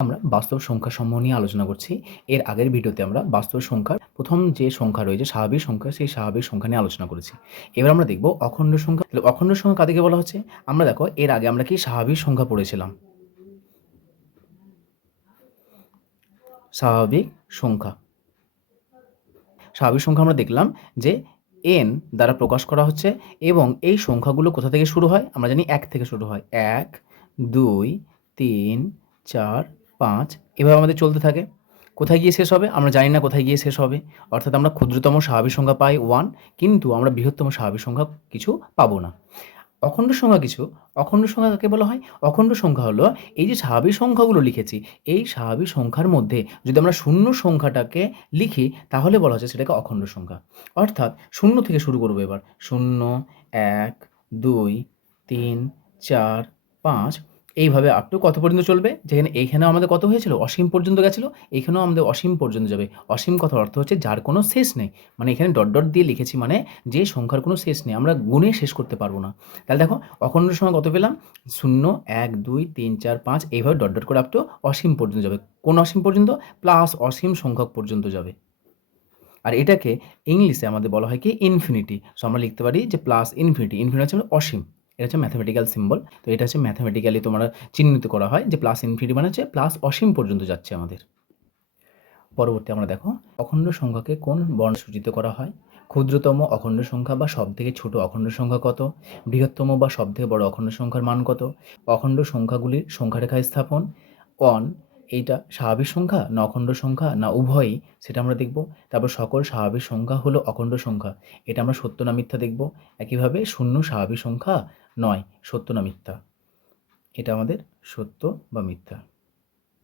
আমরা বাস্তব সংখ্যা সমূহ নিয়ে আলোচনা করছি। এর আগের ভিডিওতে আমরা বাস্তব সংখ্যার প্রথম যে সংখ্যা রয়েছে, স্বাভাবিক সংখ্যা, সেই স্বাভাবিক সংখ্যা নিয়ে আলোচনা করেছি। এবার আমরা দেখব অখণ্ড সংখ্যা। অখণ্ড সংখ্যা কাদেরকে বলা হচ্ছে? আমরা দেখো, এর আগে আমরা কি স্বাভাবিক সংখ্যা পড়েছিলাম? স্বাভাবিক সংখ্যা। স্বাভাবিক সংখ্যা আমরা দেখলাম যে এন দ্বারা প্রকাশ করা হচ্ছে এবং এই সংখ্যাগুলো কোথা থেকে শুরু হয়? আমরা জানি এক থেকে শুরু হয়। এক, দুই, তিন, চার পাঁচ, এভাবে আমাদের চলতে থাকে। কোথায় গিয়ে শেষ হবে? আমরা জানি না কোথায় গিয়ে শেষ হবে। অর্থাৎ আমরা ক্ষুদ্রতম স্বাভাবিক সংখ্যা পাই ওয়ান কিন্তু আমরা বৃহত্তম স্বাভাবিক সংখ্যা কিছু পাবো না। অখণ্ড সংখ্যা কিছু, অখণ্ড সংখ্যা কাকে বলা হয়? অখণ্ড সংখ্যা হলো এই যে স্বাভাবিক সংখ্যাগুলো লিখেছি, এই স্বাভাবিক সংখ্যার মধ্যে যদি আমরা শূন্য সংখ্যাটাকে লিখি, তাহলে বলা হচ্ছে সেটাকে অখণ্ড সংখ্যা। অর্থাৎ শূন্য থেকে শুরু করব এবার। শূন্য, এক, দুই, তিন, চার, পাঁচ এইভাবে আপ টু কত পর্যন্ত চলবে? যেখানে এইখানেও আমাদের কত হয়েছিল? অসীম পর্যন্ত গেছিল, এইখানেও আমাদের অসীম পর্যন্ত যাবে। অসীম কথার অর্থ হচ্ছে যার কোনো শেষ নেই। মানে এখানে ডট ডট দিয়ে লিখেছি মানে যে সংখ্যার কোনো শেষ নেই, আমরা গুণে শেষ করতে পারব না। তাহলে দেখো অখণ্ড সময় কত পেলাম? শূন্য, এক, দুই, তিন, চার, পাঁচ, এইভাবে ডট ডট করে আপ টু অসীম পর্যন্ত যাবে। কোন অসীম পর্যন্ত? প্লাস অসীম সংখ্যক পর্যন্ত যাবে। আর এটাকে ইংলিশে আমাদের বলা হয় কি? ইনফিনিটি সো আমরা লিখতে পারি যে প্লাস ইনফিনিটি ইনফিনিটি হচ্ছে অসীম। এটা হচ্ছে ম্যাথামেটিক্যাল সিম্বল তো এটা হচ্ছে ম্যাথামেটিক্যালি তোমরা চিহ্নিত করা হয় যে প্লাস ইনফিনিটি মানে হচ্ছে প্লাস অসীম পর্যন্ত যাচ্ছে আমাদের। পরবর্তী আমরা দেখো, অখণ্ড সংখ্যাকে কোন বর্ণ সূচিত করা হয়? ক্ষুদ্রতম অখণ্ড সংখ্যা বা সব থেকে ছোট অখণ্ড সংখ্যা কত? বৃহত্তম বা সব থেকে বড় অখণ্ড সংখ্যার মান কত? অখণ্ড সংখ্যাগুলির সংখ্যারেখায় স্থাপন অন এইটা স্বাভাবিক সংখ্যা না অখণ্ড সংখ্যা না উভয়ই, সেটা আমরা দেখব। তারপর সকল স্বাভাবিক সংখ্যা হলো অখণ্ড সংখ্যা, এটা আমরা সত্য না মিথ্যা দেখব। একইভাবে শূন্য স্বাভাবিক সংখ্যা নয়, সত্য না মিথ্যা? এটা আমাদের সত্য বা মিথ্যা?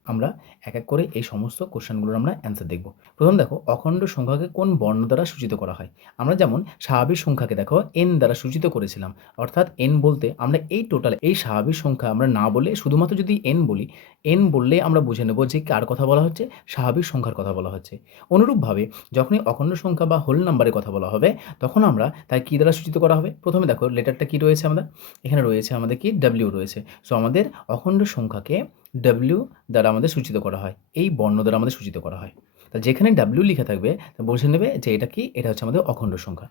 আমরা এক এক করে এই সমস্ত কোশ্চেনগুলোর আমরা অ্যান্সার দেখব। প্রথম দেখো, অখণ্ড সংখ্যাকে কোন বর্ণ দ্বারা সূচিত করা হয়? আমরা যেমন স্বাভাবিক সংখ্যাকে দেখো এন দ্বারা সূচিত করেছিলাম। অর্থাৎ এন বলতে আমরা এই টোটাল এই স্বাভাবিক সংখ্যা আমরা না বলে শুধুমাত্র যদি এন বলি এন বললে আমরা বুঝে নেব যে কার কথা বলা হচ্ছে, স্বাভাবিক সংখ্যার কথা বলা হচ্ছে। অনুরূপভাবে যখনই অখণ্ড সংখ্যা বা হোল নাম্বারের কথা বলা হবে, তখন আমরা তাই কী দ্বারা সূচিত করা হবে? প্রথমে দেখো লেটারটা কী রয়েছে আমাদের? এখানে রয়েছে আমাদের কি? ডাব্লিউ রয়েছে। সো আমাদের অখণ্ড সংখ্যাকে ডাব্লিউ দ্বারা আমাদের সূচিত করা হয়। এই বর্ণ দ্বারা আমাদের সূচিত করা হয়। তা যেখানে ডাব্লিউ লেখা থাকবে বুঝে নেবে যে এটা কি, এটা হচ্ছে আমাদের অখণ্ড সংখ্যা।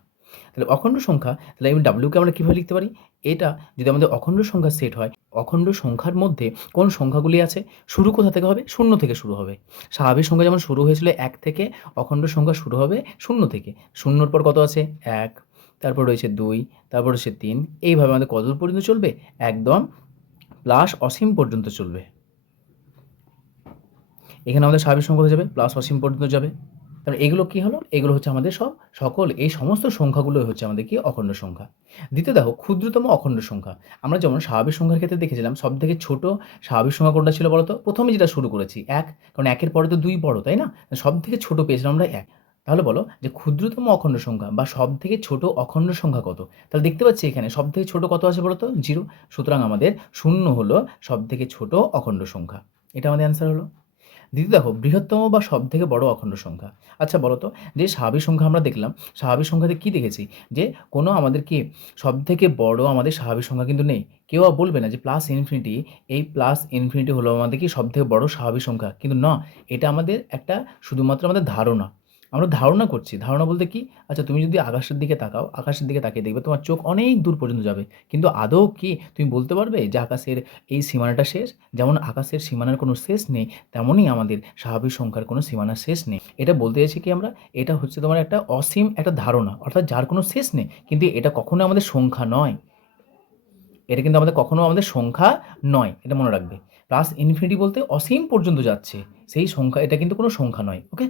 তাহলে অখণ্ড সংখ্যা, তাহলে আমি ডাব্লিউকে আমরা কীভাবে লিখতে পারি? এটা যদি আমাদের অখণ্ড সংখ্যা সেট হয়, অখণ্ড সংখ্যার মধ্যে কোন সংখ্যাগুলি আছে? শুরু কোথা থেকে হবে? শূন্য থেকে শুরু হবে। স্বাভাবিক সংখ্যা যেমন শুরু হয়েছিল এক থেকে, অখণ্ড সংখ্যা শুরু হবে শূন্য থেকে। শূন্যর পর কত আছে? এক। তারপর রয়েছে দুই, তারপর রয়েছে তিন। এইভাবে আমাদের কত পর্যন্ত চলবে? একদম প্লাস অসীম পর্যন্ত চলবে। এখানে আমাদের স্বাভাবিক সংখ্যা যাবে? প্লাস অসীম পর্যন্ত যাবে। তাহলে এগুলো কী হলো? এগুলো হচ্ছে আমাদের সব, সকল, এই সমস্ত সংখ্যাগুলো হচ্ছে আমাদের কি? অখণ্ড সংখ্যা। দ্বিতীয় দেখো, ক্ষুদ্রতম অখণ্ড সংখ্যা। আমরা যেমন স্বাভাবিক সংখ্যার ক্ষেত্রে দেখেছিলাম সব থেকে ছোটো স্বাভাবিক সংখ্যা কোনটা ছিল বলতো? প্রথমে যেটা শুরু করেছি, এক। কারণ একের পরে তো দুই বড়, তাই না? সব থেকে ছোটো পেয়েছিলাম আমরা এক। তাহলে বলো যে ক্ষুদ্রতম অখণ্ড সংখ্যা বা সব থেকে ছোটো অখণ্ড সংখ্যা কত? তাহলে দেখতে পাচ্ছি এখানে সব থেকে ছোটো কত আছে বলো তো জিরো সুতরাং আমাদের শূন্য হলো সব থেকে ছোট অখণ্ড সংখ্যা। এটা আমাদের অ্যান্সার হলো। দ্বিতীয় দেখো, বৃহত্তম বা সব থেকে বড় অখণ্ড সংখ্যা। আচ্ছা বলো তো, যে স্বাভাবিক সংখ্যা আমরা দেখলাম, স্বাভাবিক সংখ্যাতে কি দেখেছি? যে কোনো আমাদের কি সব থেকে বড় আমাদের স্বাভাবিক সংখ্যা কিন্তু নেই। কেউ আর বলবে না যে প্লাস ইনফিনিটি এই প্লাস ইনফিনিটি হলো আমাদের কি সব থেকে বড় স্বাভাবিক সংখ্যা। কিন্তু না, এটা আমাদের একটা শুধুমাত্র আমাদের ধারণা। আমরা ধারণা করছি। ধারণা বলতে কি? আচ্ছা তুমি যদি আকাশের দিকে তাকাও, আকাশের দিকে তাকিয়ে দেখবে তোমার চোখ অনেক দূর পর্যন্ত যাবে। কিন্তু আদৌ কি তুমি বলতে পারবে যে আকাশের এই সীমানাটা শেষ? যেমন আকাশের সীমানার কোনো শেষ নেই তেমনই আমাদের স্বাভাবিক সংখ্যার কোনো সীমানার শেষ নেই। এটা বলতে চাইছি কি আমরা? এটা হচ্ছে তোমার একটা অসীম একটা ধারণা, অর্থাৎ যার কোনো শেষ নেই। কিন্তু এটা কখনো আমাদের সংখ্যা নয়। এটা কিন্তু আমাদের কখনো আমাদের সংখ্যা নয়, এটা মনে রাখবে। প্লাস ইনফিনিটি বলতে অসীম পর্যন্ত যাচ্ছে। সেই সংখ্যা, এটা কিন্তু কোনো সংখ্যা নয় ওকে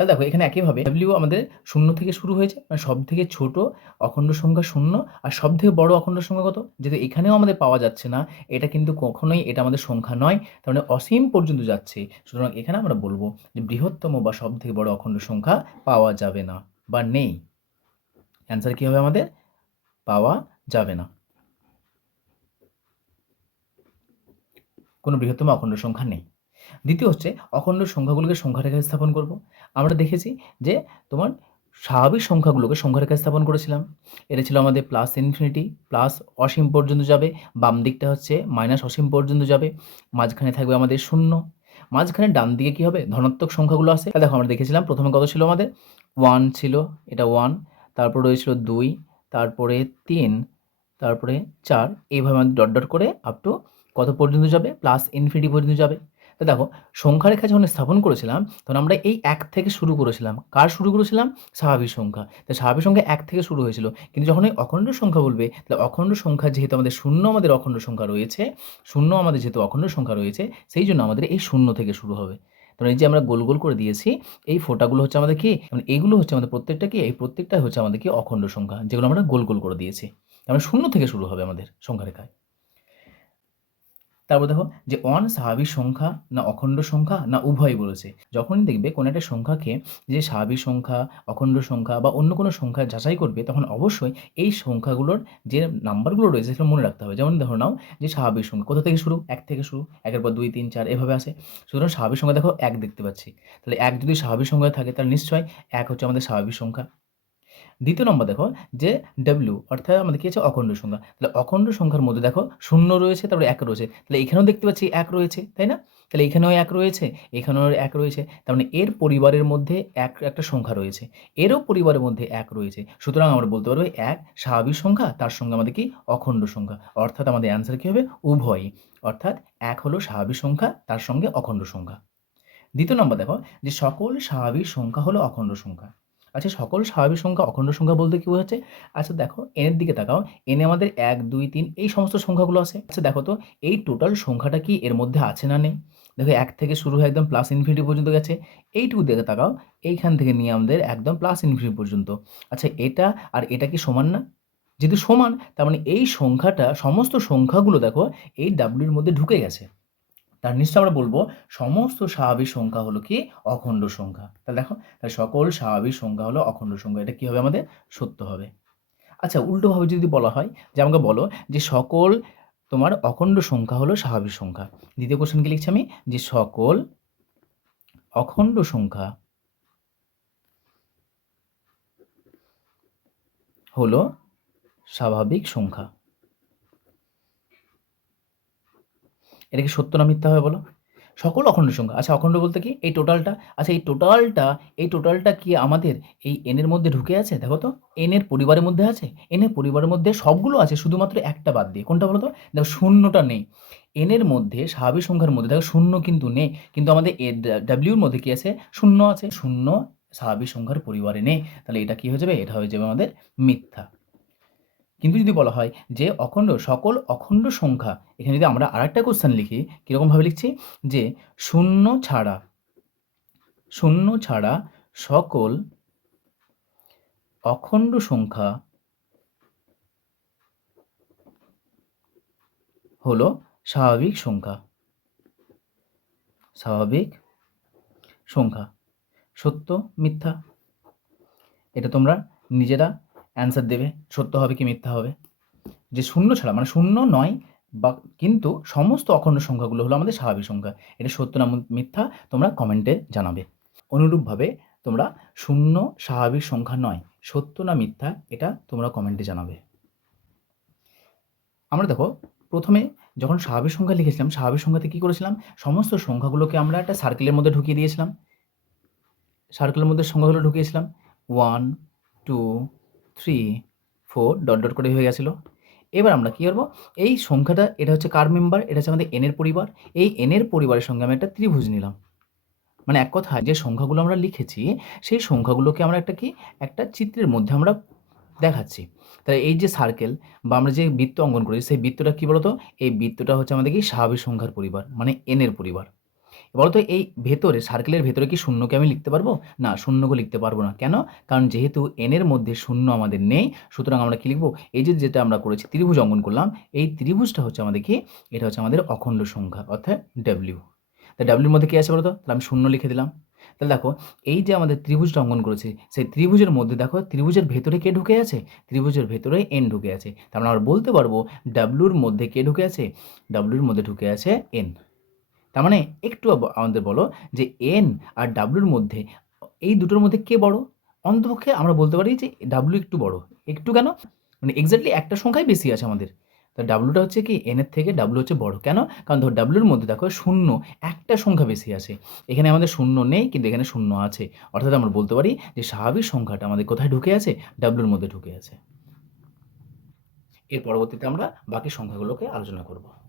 তাহলে দেখো এখানে একইভাবে ডাব্লিউ আমাদের শূন্য থেকে শুরু হয়েছে মানে সব থেকে ছোট অখণ্ড সংখ্যা শূন্য আর সব থেকে বড় অখণ্ড সংখ্যা কত? যেহেতু এখানেও আমাদের পাওয়া যাচ্ছে না, এটা কিন্তু কখনোই, এটা আমাদের সংখ্যা নয়, তার মানে অসীম পর্যন্ত যাচ্ছে। সুতরাং এখানে আমরা বলব যে বৃহত্তম বা সব থেকে বড় অখণ্ড সংখ্যা পাওয়া যাবে না বা নেই। অ্যান্সার কী হবে আমাদের? পাওয়া যাবে না। কোনো বৃহত্তম অখণ্ড সংখ্যা নেই। দ্বিতীয় হচ্ছে, অখণ্ড সংখ্যাগুলোকে সংখ্যারেখায় স্থাপন করব। আমরা দেখেছি যে তোমার স্বাভাবিক সংখ্যাগুলোকে সংখ্যারেখায় স্থাপন করেছিলাম। এটা ছিল আমাদের প্লাস ইনফিনিটি প্লাস অসীম পর্যন্ত যাবে, বাম দিকটা হচ্ছে মাইনাস অসীম পর্যন্ত যাবে, মাঝখানে থাকবে আমাদের শূন্য। মাঝখানে ডান দিকে কী হবে? ধনাত্মক সংখ্যাগুলো আছে। দেখো, আমরা দেখেছিলাম প্রথমে কত ছিল আমাদের? ওয়ান ছিল, এটা ওয়ান তারপর রয়েছিল দুই, তারপরে তিন, তারপরে চার। এইভাবে আমাদের ডট ডট করে আপ টু কত পর্যন্ত যাবে? প্লাস ইনফিনিটি পর্যন্ত যাবে। তো দেখো, সংখ্যারেখা যখন স্থাপন করেছিলাম, তখন আমরা এই এক থেকে শুরু করেছিলাম। কার শুরু করেছিলাম? স্বাভাবিক সংখ্যা। তো স্বাভাবিক সংখ্যা এক থেকে শুরু হয়েছিল। কিন্তু যখন এই অখণ্ড সংখ্যা বলবে, তাহলে অখণ্ড সংখ্যা যেহেতু আমাদের শূন্য, আমাদের অখণ্ড সংখ্যা রয়েছে, শূন্য আমাদের যেহেতু অখণ্ড সংখ্যা রয়েছে, সেই জন্য আমাদের এই শূন্য থেকে শুরু হবে। তো এই যে আমরা গোল গোল করে দিয়েছি, এই ফোটাগুলো হচ্ছে আমাদের কি? মানে এইগুলো হচ্ছে আমাদের প্রত্যেকটা কি? এই প্রত্যেকটাই হচ্ছে আমাদের কি? অখণ্ড সংখ্যা, যেগুলো আমরা গোল গোল করে দিয়েছি। আমরা শূন্য থেকে শুরু হবে আমাদের সংখ্যা রেখায় তারপর দেখো যে অন স্বাভাবিক সংখ্যা না অখণ্ড সংখ্যা না উভয় বলেছে। যখনই দেখবে কোনো একটা সংখ্যাকে যে স্বাভাবিক সংখ্যা, অখণ্ড সংখ্যা বা অন্য কোনো সংখ্যা যাচাই করবে, তখন অবশ্যই এই সংখ্যাগুলোর যে নাম্বারগুলো রয়েছে সেগুলো মনে রাখতে হবে। যেমন ধরো নাও যে স্বাভাবিক সংখ্যা কোথা থেকে শুরু? এক থেকে শুরু। একের পর দুই, তিন, চার এভাবে আসে। সুতরাং স্বাভাবিক সংখ্যা দেখো এক দেখতে পাচ্ছি। তাহলে এক যদি স্বাভাবিক সংখ্যা থাকে তাহলে নিশ্চয়ই এক হচ্ছে আমাদের স্বাভাবিক সংখ্যা। দ্বিতীয় নম্বর দেখো যে ডাব্লিউ অর্থাৎ আমাদের কি আছে? অখণ্ড সংখ্যা। তাহলে অখণ্ড সংখ্যার মধ্যে দেখো শূন্য রয়েছে, তারপরে এক রয়েছে। তাহলে এখানেও দেখতে পাচ্ছি এক রয়েছে, তাই না? তাহলে এখানেও এক রয়েছে, এখানেও এক রয়েছে, তার মানে এর পরিবারের মধ্যে এক, একটা সংখ্যা রয়েছে। এরও পরিবারের মধ্যে এক রয়েছে। সুতরাং আমরা বলতে পারব এক স্বাভাবিক সংখ্যা, তার সঙ্গে আমাদের কি? অখণ্ড সংখ্যা। অর্থাৎ আমাদের অ্যান্সার কী হবে? উভয়ই। অর্থাৎ এক হলো স্বাভাবিক সংখ্যা, তার সঙ্গে অখণ্ড সংখ্যা। দ্বিতীয় নম্বর দেখো যে সকল স্বাভাবিক সংখ্যা হলো অখণ্ড সংখ্যা। আচ্ছা সকল স্বাভাবিক সংখ্যা, অখণ্ড সংখ্যা বলতে কী বোঝাচ্ছে? আচ্ছা দেখো এনের দিকে তাকাও। এনে আমাদের এক, দুই, তিন, এই সমস্ত সংখ্যাগুলো আছে। আচ্ছা দেখো তো, এই টোটাল সংখ্যাটা কি এর মধ্যে আছে না নেই? দেখো, এক থেকে শুরু হয়ে একদম প্লাস ইনফিনিটি পর্যন্ত গেছে। এইটুকু দেখে তাকাও, এইখান থেকে নিয়ে আমাদের একদম প্লাস ইনফিনিটি পর্যন্ত। আচ্ছা এটা আর এটা কি সমান না? যেহেতু সমান, তার মানে এই সংখ্যাটা, সমস্ত সংখ্যাগুলো দেখো, এই ডাব্লিউর মধ্যে ঢুকে গেছে। তার নিশ্চয় আমরা বলব, সমস্ত স্বাভাবিক সংখ্যা হলো কি? অখণ্ড সংখ্যা। তাহলে দেখো, তাহলে সকল স্বাভাবিক সংখ্যা হলো অখণ্ড সংখ্যা। এটা কী হবে আমাদের? সত্য হবে। আচ্ছা উল্টোভাবে যদি বলা হয়, যে আমাকে বলো যে সকল তোমার অখণ্ড সংখ্যা হলো স্বাভাবিক সংখ্যা। দ্বিতীয় কোশ্চেন কি লিখছি আমি? যে সকল অখণ্ড সংখ্যা হলো স্বাভাবিক সংখ্যা। এটা কি সত্য না মিথ্যা হবে বলো? সকল অখণ্ড সংখ্যা। আচ্ছা অখণ্ড বলতে কি? এই টোটালটা আচ্ছা এই টোটালটা এই টোটালটা কি আমাদের এই এনের মধ্যে ঢুকে আছে? দেখো তো এনের পরিবারের মধ্যে আছে? এনের পরিবারের মধ্যে সবগুলো আছে, শুধুমাত্র একটা বাদ দিয়ে। কোনটা বলো তো? দেখো, শূন্যটা নেই। এনের মধ্যে স্বাভাবিক সংখ্যার মধ্যে, দেখো, শূন্য কিন্তু নেই। কিন্তু আমাদের এ ডাব্লিউর মধ্যে কি আছে? শূন্য আছে। শূন্য স্বাভাবিক সংখ্যার পরিবারে নেই। তাহলে এটা কি হয়ে যাবে? এটা হয়ে যাবে আমাদের মিথ্যা। কিন্তু যদি বলা হয় যে অখণ্ড, সকল অখণ্ড সংখ্যা, এখানে যদি আমরা আর একটা কোশ্চেন লিখি, কীরকমভাবে লিখছি? যে শূন্য ছাড়া শূন্য ছাড়া সকল অখণ্ড সংখ্যা হলো স্বাভাবিক সংখ্যা। স্বাভাবিক সংখ্যা। সত্য, মিথ্যা। এটা তোমরা নিজেরা অ্যান্সার দেবে, সত্য হবে কি মিথ্যা হবে? যে শূন্য ছাড়া মানে শূন্য নয়, বা কিন্তু সমস্ত অখণ্ড সংখ্যাগুলো হলো আমাদের স্বাভাবিক সংখ্যা। এটা সত্য না মিথ্যা তোমরা কমেন্টে জানাবে। অনুরূপভাবে তোমরা শূন্য স্বাভাবিক সংখ্যা নয়, সত্য না মিথ্যা এটা তোমরা কমেন্টে জানাবে। আমরা দেখো, প্রথমে যখন স্বাভাবিক সংখ্যা লিখেছিলাম, স্বাভাবিক সংখ্যাতে কী করেছিলাম? সমস্ত সংখ্যাগুলোকে আমরা একটা সার্কেলের মধ্যে ঢুকিয়ে দিয়েছিলাম। সার্কেলের মধ্যে সংখ্যাগুলো ঢুকিয়েছিলাম। One two three four dot dot করে হয়ে গেছিল। এবার আমরা কী করব? এই সংখ্যাটা, এটা হচ্ছে কার মেম্বার এটা হচ্ছে আমাদের এনের পরিবার। এই এনের পরিবারের সঙ্গে আমি একটা ত্রিভুজ নিলাম। মানে এক কথা যে সংখ্যাগুলো আমরা লিখেছি, সেই সংখ্যাগুলোকে আমরা একটা কি? একটা চিত্রের মধ্যে আমরা দেখাচ্ছি। তাহলে এই যে সার্কেল বা আমরা যে বৃত্ত অঙ্কন করি, সেই বৃত্তটা কী বলতো? এই বৃত্তটা হচ্ছে আমাদের কি? স্বাভাবিক সংখ্যার পরিবার মানে এনের পরিবার। বলতো এই ভেতরে সার্কেলের ভেতরে কি শূন্যকে আমি লিখতে পারব? না শূন্যকে লিখতে পারব না। কেন? কারণ যেহেতু এনের মধ্যে শূন্য আমাদের নেই, সুতরাং আমরা কি লিখব? এই যে যেটা আমরা করেছি, ত্রিভুজ অঙ্কন করলাম, এই ত্রিভুজটা হচ্ছে আমাদের কি? এটা হচ্ছে আমাদের অখণ্ড সংখ্যা, অর্থাৎ ডাব্লিউ তা ডাব্লিউর মধ্যে কী আছে বলতো? তাহলে আমি শূন্য লিখে দিলাম। তাহলে দেখো, এই যে আমাদের ত্রিভুজটা অঙ্কন করেছে, সেই ত্রিভুজের মধ্যে দেখো, ত্রিভুজের ভেতরে কে ঢুকে আছে? ত্রিভুজের ভেতরে এন ঢুকে আছে। মানে আমরা বলতে পারব ডাব্লুর মধ্যে কে ঢুকে আছে? ডাব্লুর মধ্যে ঢুকে আছে এন তার মানে একটু আমাদের বলো যে এন আর ডাব্লুর মধ্যে, এই দুটোর মধ্যে কে বড়? অন্তপক্ষে আমরা বলতে পারি যে ডাব্লু একটু বড়। একটু কেন? মানে এক্স্যাক্টলি একটা সংখ্যাই বেশি আছে আমাদের। তা ডাব্লুটা হচ্ছে কি এনের থেকে ডাব্লু হচ্ছে বড়। কেন? কারণ ধর ডাব্লুর মধ্যে দেখো শূন্য, একটা সংখ্যা বেশি আছে। এখানে আমাদের শূন্য নেই, কিন্তু এখানে শূন্য আছে। অর্থাৎ আমরা বলতে পারি যে স্বাভাবিক সংখ্যাটা আমাদের কোথায় ঢুকে আছে? ডাব্লুর মধ্যে ঢুকে আছে। এর পরবর্তীতে আমরা বাকি সংখ্যাগুলোকে আলোচনা করব।